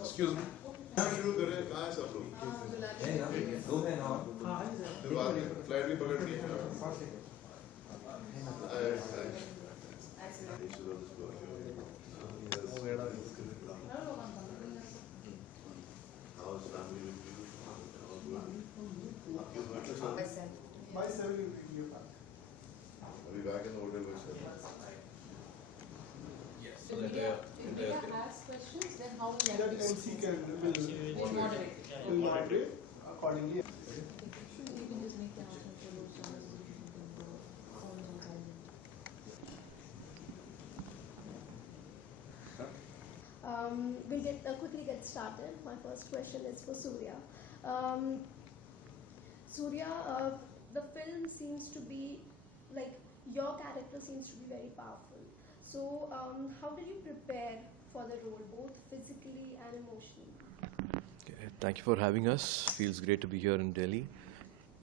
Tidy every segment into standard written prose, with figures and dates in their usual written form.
Excuse me. शुरू करें कहाँ है सब लोग? फिर बाद में फ्लाइट भी पकड़नी है। I'll be back in the hotel by 7. Yes. So that India asks questions, then how will that MC will moderate accordingly. You can just make the announcement for those channels and you can go phones on silent. We'll quickly get started. My first question is for Surya. Surya, the film seems to be like your character seems to be very powerful. So, how did you prepare for the role, both physically and emotionally? Okay, thank you for having us. Feels great to be here in Delhi,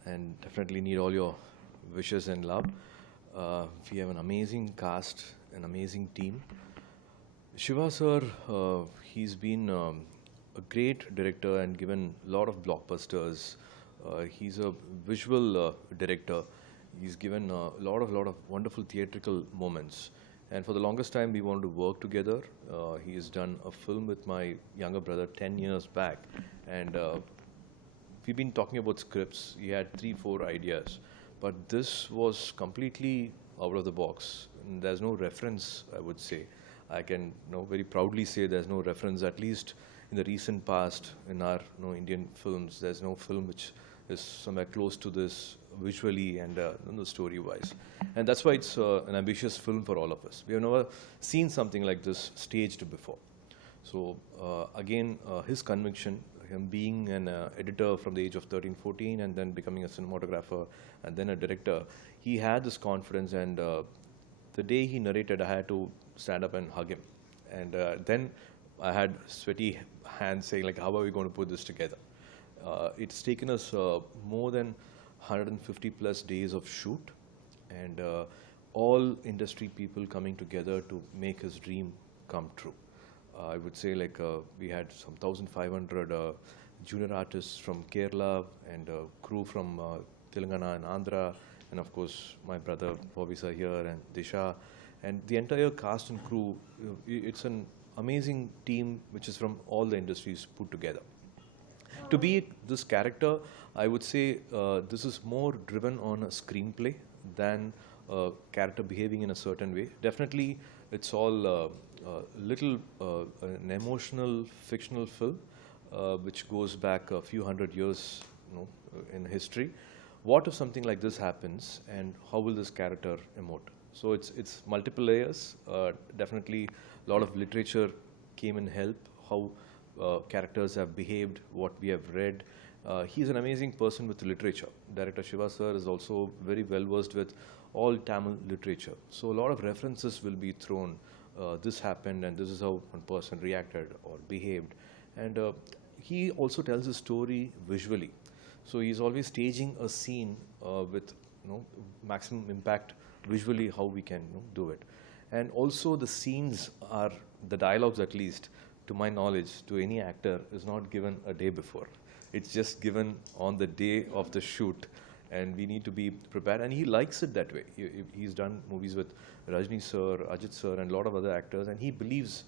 and definitely need all your wishes and love. We have an amazing cast, an amazing team. Shiva sir, he's been a great director and given a lot of blockbusters. He's a visual director. He's given a lot of wonderful theatrical moments. And for the longest time, we wanted to work together. He has done a film with my younger brother 10 years back. And we've been talking about scripts. He had 3-4 ideas. But this was completely out of the box. And there's no reference, I would say. I can very proudly say there's no reference, at least in the recent past, in our Indian films. There's no film which is somewhere close to this visually and story-wise. And that's why it's an ambitious film for all of us. We have never seen something like this staged before. So again, his conviction, him being an editor from the age of 13, 14, and then becoming a cinematographer, and then a director, he had this confidence, and the day he narrated, I had to stand up and hug him. And then I had sweaty hands saying, like, how are we going to put this together? It's taken us more than 150 plus days of shoot, and all industry people coming together to make his dream come true. I would say, like, we had some 1,500 junior artists from Kerala and crew from Telangana and Andhra, and of course my brother Bobby sir here and Disha, and the entire cast and crew. It's an amazing team which is from all the industries put together. To be this character, I would say this is more driven on a screenplay than a character behaving in a certain way. Definitely, it's all an emotional, fictional film which goes back a few hundred years in history. What if something like this happens, and how will this character emote? So it's multiple layers. Definitely, a lot of literature came in help, how characters have behaved, what we have read. He's an amazing person with literature. Director Siva sir is also very well versed with all Tamil literature. So a lot of references will be thrown. This happened, and this is how one person reacted or behaved. And he also tells his story visually. So he's always staging a scene with maximum impact visually, how we can do it. And also the scenes are, the dialogues at least, to my knowledge, to any actor, is not given a day before. It's just given on the day of the shoot, and we need to be prepared. And he likes it that way. He's done movies with Rajni sir, Ajit sir, and a lot of other actors, and he believes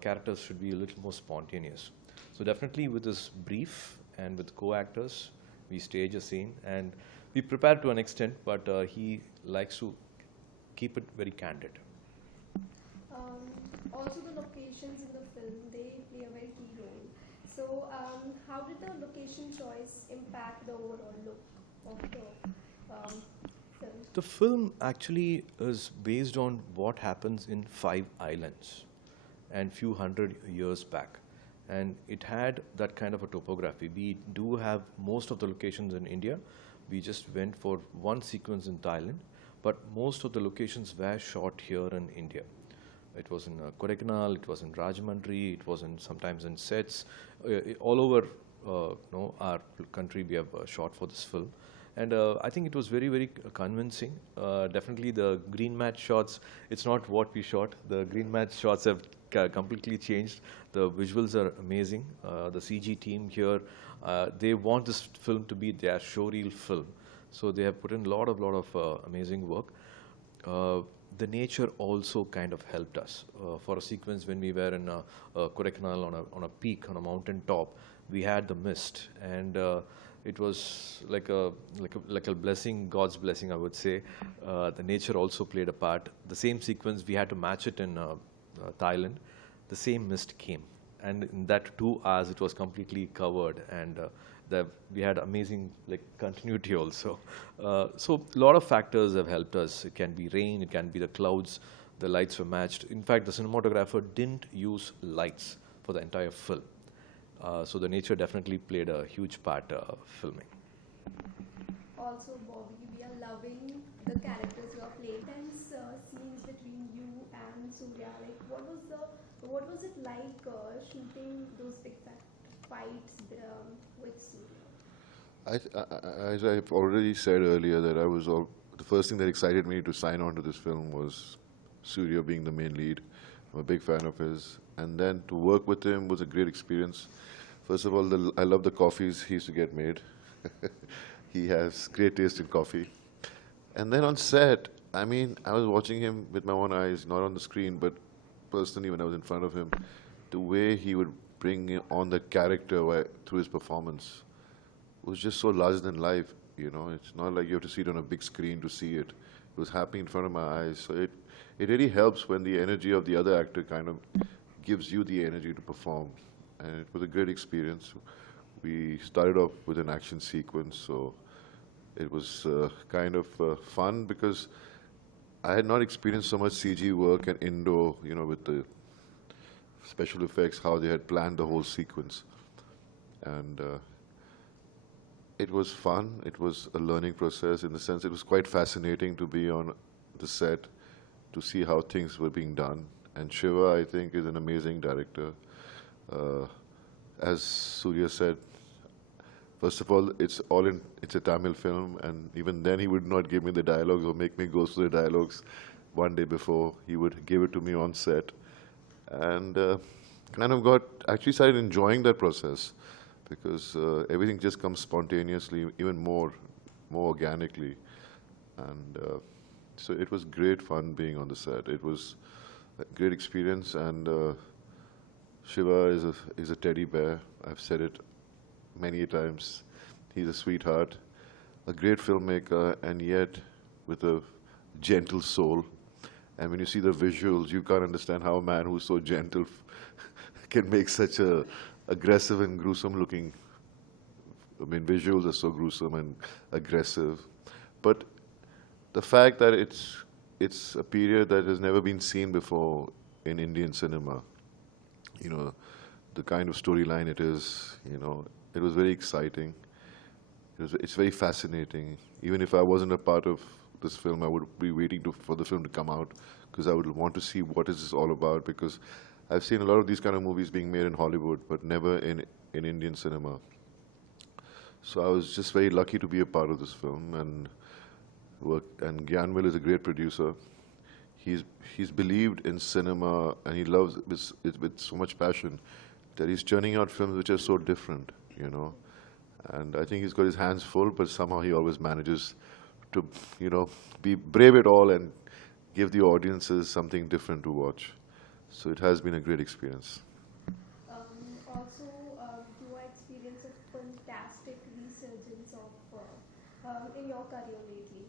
characters should be a little more spontaneous. So definitely with this brief and with co-actors, we stage a scene, and we prepare to an extent, but he likes to keep it very candid. Also, the locations in the film, they play a very key role. So, how did the location choice impact the overall look of the film? The film actually is based on what happens in 5 islands and few hundred years back. And it had that kind of a topography. We do have most of the locations in India. We just went for one sequence in Thailand, but most of the locations were shot here in India. It was in Kodaikanal, it was in Rajahmundry, it was in sometimes in sets, all over our country we have shot for this film. And I think it was very, very convincing. Definitely the green mat shots, it's not what we shot. The green mat shots have completely changed. The visuals are amazing. The CG team here, they want this film to be their showreel film. So they have put in a lot of amazing work. The nature also kind of helped us. For a sequence when we were in Kodaikanal on a peak, on a mountain top, we had the mist, and it was like a blessing, God's blessing, I would say. The nature also played a part. The same sequence, we had to match it in Thailand. The same mist came, and in that 2 hours, it was completely covered, and we had amazing continuity also. So a lot of factors have helped us. It can be rain, it can be the clouds, the lights were matched. In fact, the cinematographer didn't use lights for the entire film. So the nature definitely played a huge part filming. Also, Bobby, we are loving the characters you are playing. Tense scenes between you and Surya. Like, what was it like shooting those big fights with Surya? As I've already said earlier, that the first thing that excited me to sign on to this film was Surya being the main lead. I'm a big fan of his. And then to work with him was a great experience. First of all, I love the coffees he used to get made. He has great taste in coffee. And then on set, I mean, I was watching him with my own eyes, not on the screen, but personally when I was in front of him. The way he would bring on the character through his performance was just so larger than life, you know. It's not like you have to see it on a big screen to see it. It was happening in front of my eyes. So it really helps when the energy of the other actor kind of gives you the energy to perform. And it was a great experience. We started off with an action sequence, so it was kind of fun because I had not experienced so much CG work and Indo, you know, with the special effects, how they had planned the whole sequence. And it was fun. It was a learning process in the sense it was quite fascinating to be on the set to see how things were being done. And Shiva, I think, is an amazing director. As Surya said, first of all, it's a Tamil film, and even then he would not give me the dialogues or make me go through the dialogues one day before. He would give it to me on set. And kind of actually started enjoying that process because everything just comes spontaneously, even more organically. And so it was great fun being on the set. It was a great experience, and Shiva is a teddy bear. I've said it many times. He's a sweetheart, a great filmmaker, and yet with a gentle soul. And when you see the visuals, you can't understand how a man who's so gentle can make such a aggressive and gruesome looking. I mean, visuals are so gruesome and aggressive. But the fact that it's a period that has never been seen before in Indian cinema, you know, the kind of storyline it is, you know, it was very exciting. It's very fascinating. Even if I wasn't a part of this film, I would be waiting for the film to come out because I would want to see what is this all about, because I've seen a lot of these kind of movies being made in Hollywood, but never in Indian cinema. So I was just very lucky to be a part of this film and work. And Gyanvil is a great producer. He's believed in cinema and he loves it with so much passion that he's churning out films which are so different, you know. And I think he's got his hands full, but somehow he always manages to, you know, brave it all and give the audiences something different to watch. So it has been a great experience. Also, you experienced a fantastic resurgence of in your career lately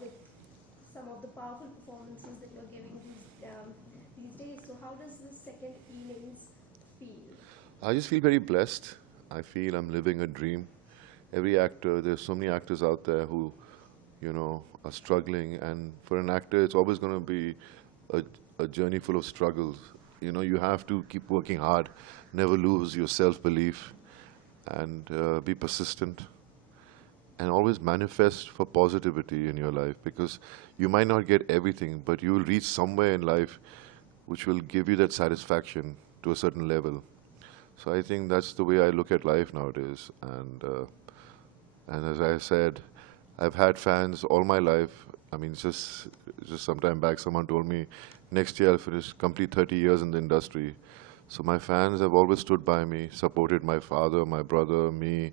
with some of the powerful performances that you're giving these days. So how does this second innings feel? I just feel very blessed. I feel I'm living a dream. Every actor, there's so many actors out there who, you know, are struggling. And for an actor, it's always going to be a journey full of struggles. You know, you have to keep working hard, never lose your self-belief, and be persistent. And always manifest for positivity in your life, because you might not get everything, but you will reach somewhere in life which will give you that satisfaction to a certain level. So I think that's the way I look at life nowadays. And as I said, I've had fans all my life. I mean, just some time back, someone told me next year I'll finish complete 30 years in the industry. So my fans have always stood by me, supported my father, my brother, me,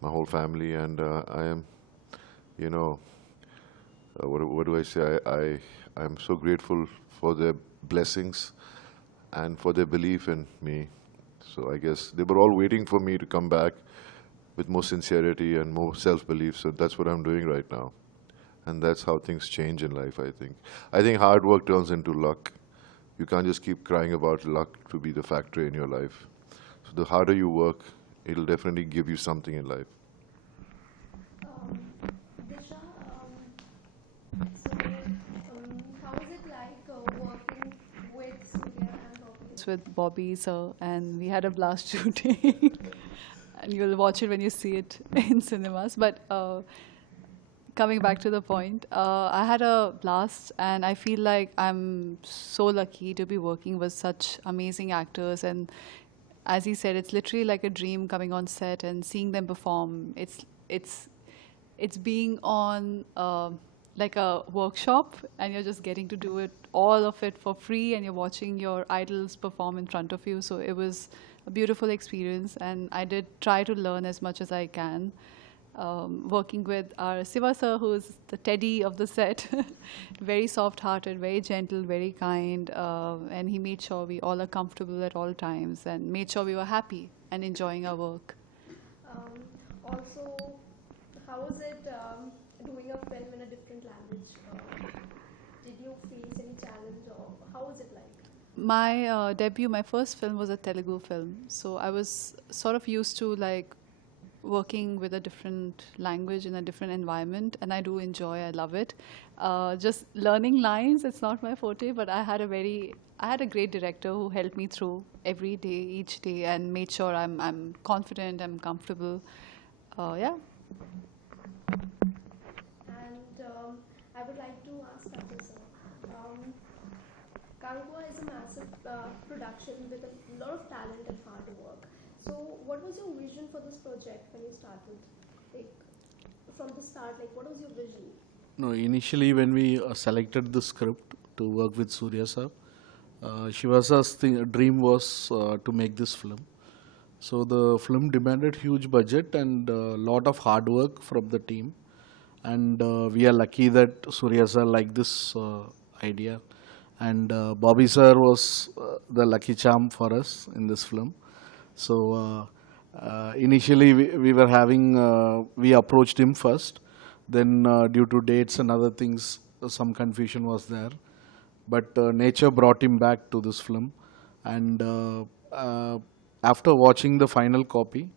my whole family, and I am, you know, what do I say? I'm so grateful for their blessings and for their belief in me. So I guess they were all waiting for me to come back with more sincerity and more self-belief. So that's what I'm doing right now. And that's how things change in life, I think. I think hard work turns into luck. You can't just keep crying about luck to be the factor in your life. So the harder you work, it'll definitely give you something in life. Disha, how is it like working with Surya and Bobby? With Bobby, sir, and we had a blast shooting. And you'll watch it when you see it in cinemas. But coming back to the point, I had a blast, and I feel like I'm so lucky to be working with such amazing actors. And as he said, it's literally like a dream coming on set and seeing them perform. It's being on like a workshop, and you're just getting to do it, all of it for free, and you're watching your idols perform in front of you. So it was a beautiful experience, and I did try to learn as much as I can. Working with our Siva sir, who's the teddy of the set, very soft-hearted, very gentle, very kind, and he made sure we all are comfortable at all times and made sure we were happy and enjoying our work. Also, how is it doing a film in a different language? Did you face any challenge, or how was it like? My debut, my first film was a Telugu film, so I was sort of used to like working with a different language in a different environment, and I do enjoy, I love it. Just learning lines, it's not my forte, but I had a great director who helped me through every day, each day, and made sure I'm confident, I'm comfortable. Yeah. And I would like to ask Ajay sir. Kanguva is a massive production with a lot of talent and hard work. So, what was your vision for this project when you started? Like, from the start, like, what was your vision? No, initially when we selected the script to work with Surya sir, Shivasa's dream was to make this film. So the film demanded huge budget and a lot of hard work from the team. And we are lucky that Surya sir liked this idea. And Bobby sir was the lucky charm for us in this film. So initially we were having, we approached him first. Then due to dates and other things, some confusion was there. But nature brought him back to this film. And after watching the final copy,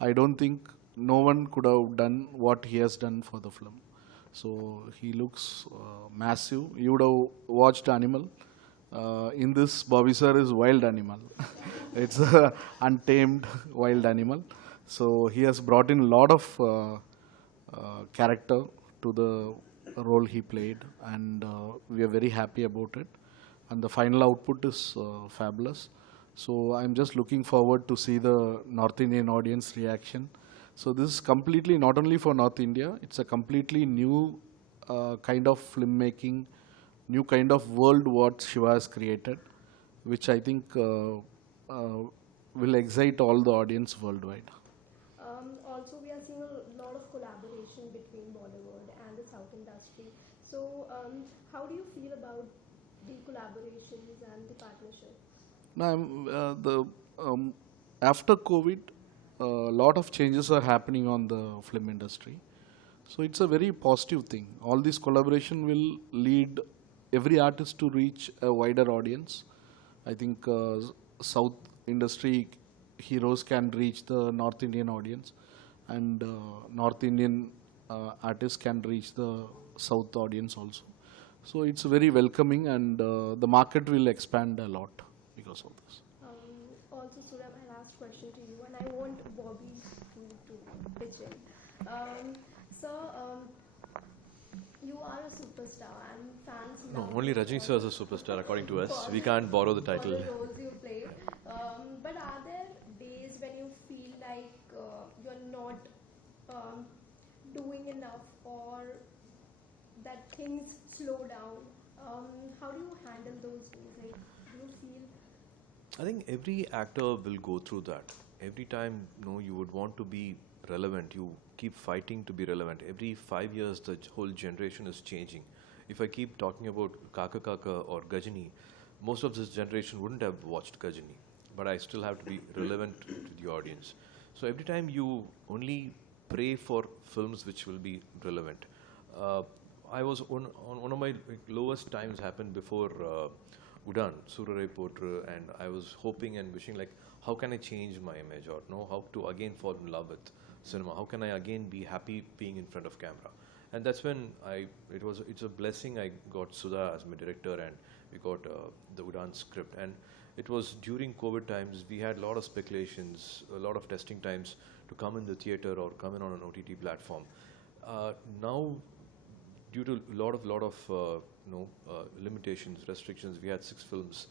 I don't think no one could have done what he has done for the film. So he looks massive. You would have watched Animal. In this, Bobby sir is wild animal. It's an untamed wild animal. So he has brought in a lot of character to the role he played, and we are very happy about it. And the final output is fabulous. So I'm just looking forward to see the North Indian audience reaction. So this is completely not only for North India, it's a completely new kind of filmmaking, new kind of world what Shiva has created, which I think will excite all the audience worldwide. Also, we are seeing a lot of collaboration between Bollywood and the South industry. So, how do you feel about the collaborations and the partnership? After COVID, a lot of changes are happening on the film industry. So it's a very positive thing. All this collaboration will lead every artist to reach a wider audience. I think South industry heroes can reach the North Indian audience, and North Indian artists can reach the South audience also. So it's very welcoming, and the market will expand a lot because of this. Also, Surya, my last question to you, and I want Bobby to pitch in. Sir, you are a superstar, and fans No, love only you Rajini sir is a superstar according to us. for We can't borrow the for title. the roles you play. But are there days um, doing enough or that things slow down? How do you handle those days? Like, do you feel? I think every actor will go through that. Every time, you would want to be relevant. You keep fighting to be relevant. Every 5 years, the whole generation is changing. If I keep talking about Kaka Kaka or Gajini, most of this generation wouldn't have watched Gajini, but I still have to be relevant to the audience. So every time you only pray for films which will be relevant. Uh, I was on one of my lowest times happened before Udan, Surya Potra, and I was hoping and wishing like, how can I change my image or know how to again fall in love with cinema? How can I again be happy being in front of camera? And that's when it's a blessing I got Sudha as my director and we got the Udan script. And it was during COVID times, we had a lot of speculations, a lot of testing times to come in the theater or come in on an OTT platform. Now, due to a lot of limitations, restrictions, we had 6 films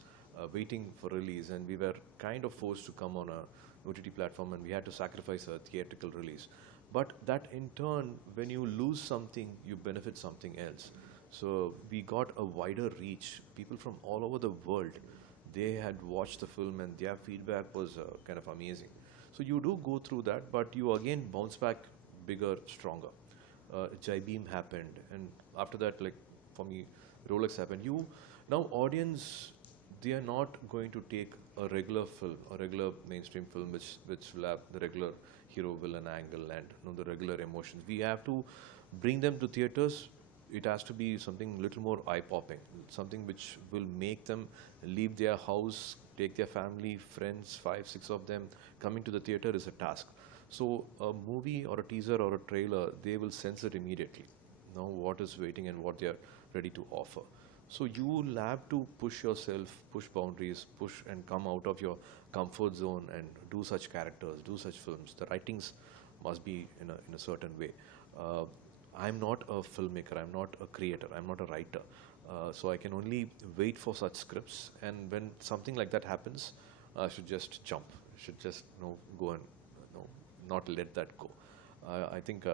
waiting for release, and we were kind of forced to come on a OTT platform, and we had to sacrifice a theatrical release. But that in turn, when you lose something, you benefit something else. So we got a wider reach. People from all over the world, they had watched the film, and their feedback was kind of amazing. So you do go through that, but you again bounce back bigger, stronger. Jai Beam happened, and after that, like for me, Rolex happened. Now audience, they are not going to take a regular film, a regular mainstream film, which will have the regular hero villain angle and the regular emotions. We have to bring them to theaters. It has to be something little more eye popping, something which will make them leave their house, take their family, friends, 5, 6 of them. Coming to the theater is a task. So a movie or a teaser or a trailer, they will sense it immediately. Now what is waiting and what they are ready to offer. So you will have to push yourself, push boundaries, push and come out of your comfort zone and do such characters, do such films. The writings must be in a certain way. I'm not a filmmaker, I'm not a creator, I'm not a writer. So I can only wait for such scripts, and when something like that happens, I should just jump. I should just go and not let that go. I think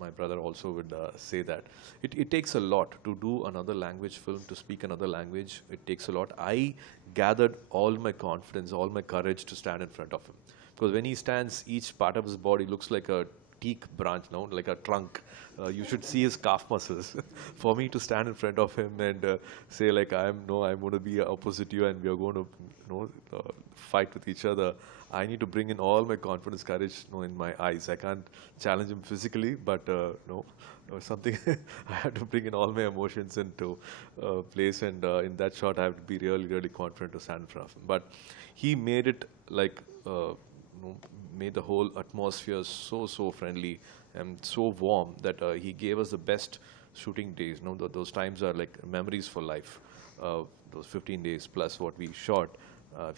my brother also would say that. It takes a lot to do another language film, to speak another language. It takes a lot. I gathered all my confidence, all my courage to stand in front of him. Because when he stands, each part of his body looks like a teak branch, like a trunk. You should see his calf muscles. For me to stand in front of him and say like, I'm going to be opposite you and we are going to fight with each other. I need to bring in all my confidence, courage, in my eyes. I can't challenge him physically, but something I have to bring in all my emotions into place. And in that shot, I have to be really, really confident to stand in front of him. But he made it like, made the whole atmosphere so friendly and so warm that he gave us the best shooting days. Those times are like memories for life. Those 15 days plus what we shot.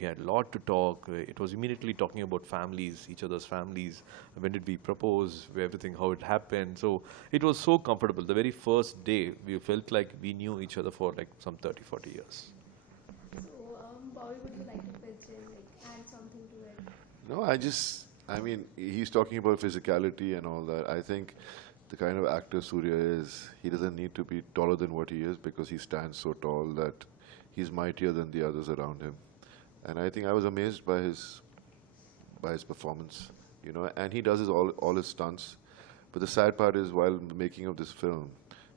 We had a lot to talk. It was immediately talking about families, each other's families. When did we propose? Everything, how it happened. So it was so comfortable. The very first day, we felt like we knew each other for like some 30, 40 years. So, Bobby, would you like to pitch in, like, add something to it? No, he's talking about physicality and all that. I think the kind of actor Surya is, he doesn't need to be taller than what he is because he stands so tall that he's mightier than the others around him. And I think I was amazed by his performance, and he does all his stunts. But the sad part is, while the making of this film,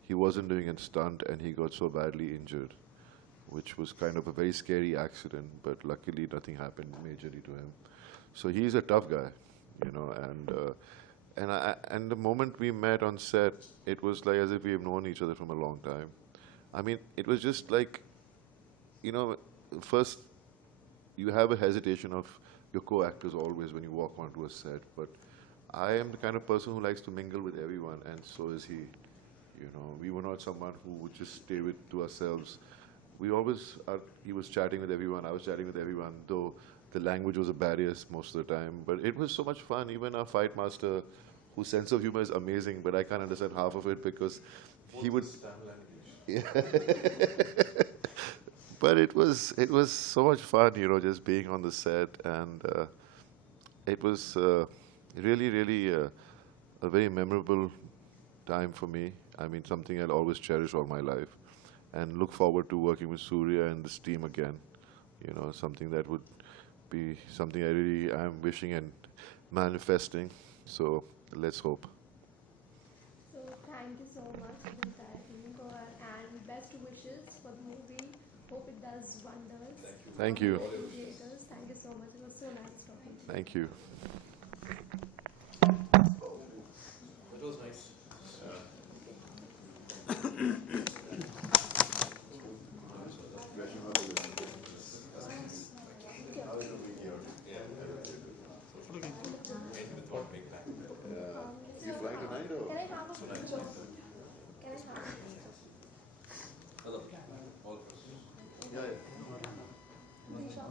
he wasn't doing a stunt and he got so badly injured, which was kind of a very scary accident, but luckily nothing happened majorly to him. So he's a tough guy, and the moment we met on set, it was like as if we have known each other from a long time. I mean, it was just like, first, you have a hesitation of your co-actors always when you walk onto a set, but I am the kind of person who likes to mingle with everyone, and so is he. We were not someone who would just stay to ourselves. We always he was chatting with everyone, I was chatting with everyone, though the language was a barrier most of the time. But it was so much fun. Even our fight master, whose sense of humor is amazing, but I can't understand half of it because he would. Yeah. But it was so much fun, just being on the set, and it was really, really a very memorable time for me. I mean, something I'll always cherish all my life, and look forward to working with Surya and this team again. You know, something that would be something I really am wishing and manifesting. So let's hope. So thank you so much to the entire team and best wishes for the movie. Hope it does wonders. Thank you. Creators, thank you so much. It was so nice talking to you. Thank you. It was nice. You flying tonight or? Can I have a picture? Can I have a picture? Hello. All of us. Yeah, yeah. Disha?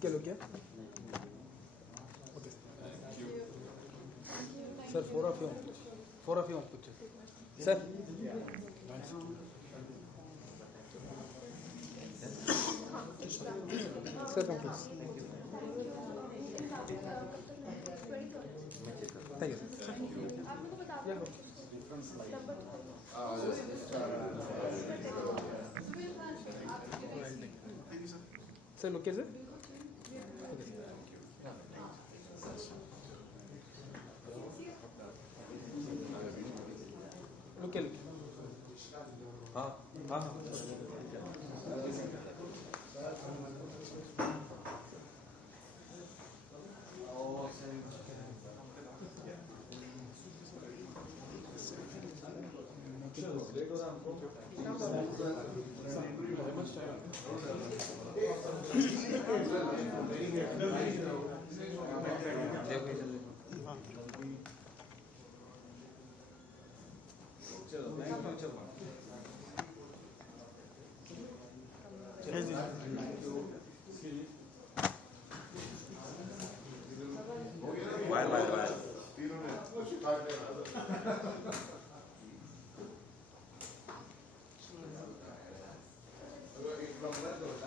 क्या लोग क्या sir four of you sir sir thank you thank you आपको बता दो sir लोग कैसे लोग क्या हाँ हाँ From where though?